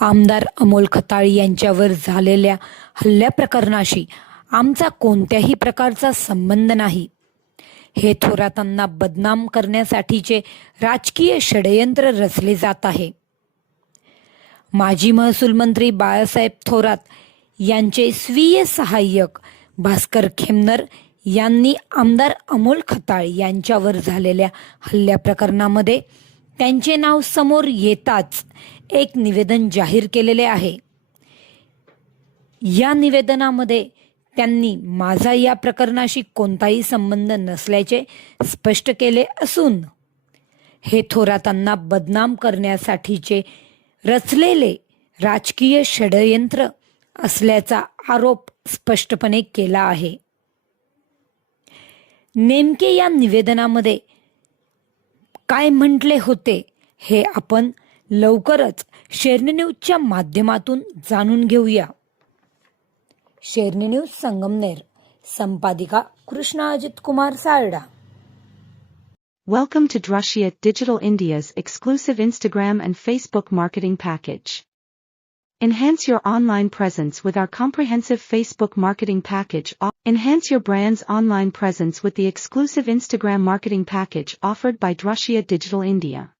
आमदार अमोल खताळ यांच्यावर झालेल्या हल्ल्या प्रकरणाशी आमचा कोणत्याही प्रकारचा संबंध नाही. हे थोरातांना बदनाम करण्यासाठीचे राजकीय षडयंत्र रचले जात आहे. माजी महसूल मंत्री बाळासाहेब थोरात यांचे स्वीय सहाय्यक भास्कर खेमनर यांनी आमदार अमोल खताळ यांच्यावर झालेल्या हल्ल्या प्रकरणामध्ये त्यांचे नाव समोर येताच एक निवेदन जाहीर केलेले आहे. या निवेदनामध्ये त्यांनी माझा या प्रकरणाशी कोणताही संबंध नसल्याचे स्पष्ट केले असून हे थोरातांना बदनाम करण्यासाठीचे रचलेले राजकीय षडयंत्र असल्याचा आरोप स्पष्टपणे केला आहे. नेमके या निवेदनामध्ये काय म्हटले होते हे आपण लवकरच शेरनी न्यूजच्या माध्यमातून जाणून घेऊया. शेरनी न्यूज संगमनेर, संपादिका Krishna Ajit Kumar Sarda. Welcome to Drussia Digital India's exclusive Instagram and Facebook marketing package. Enhance your online presence with our comprehensive Facebook marketing package. Enhance your brand's online presence with the exclusive Instagram marketing package offered by Drussia Digital India.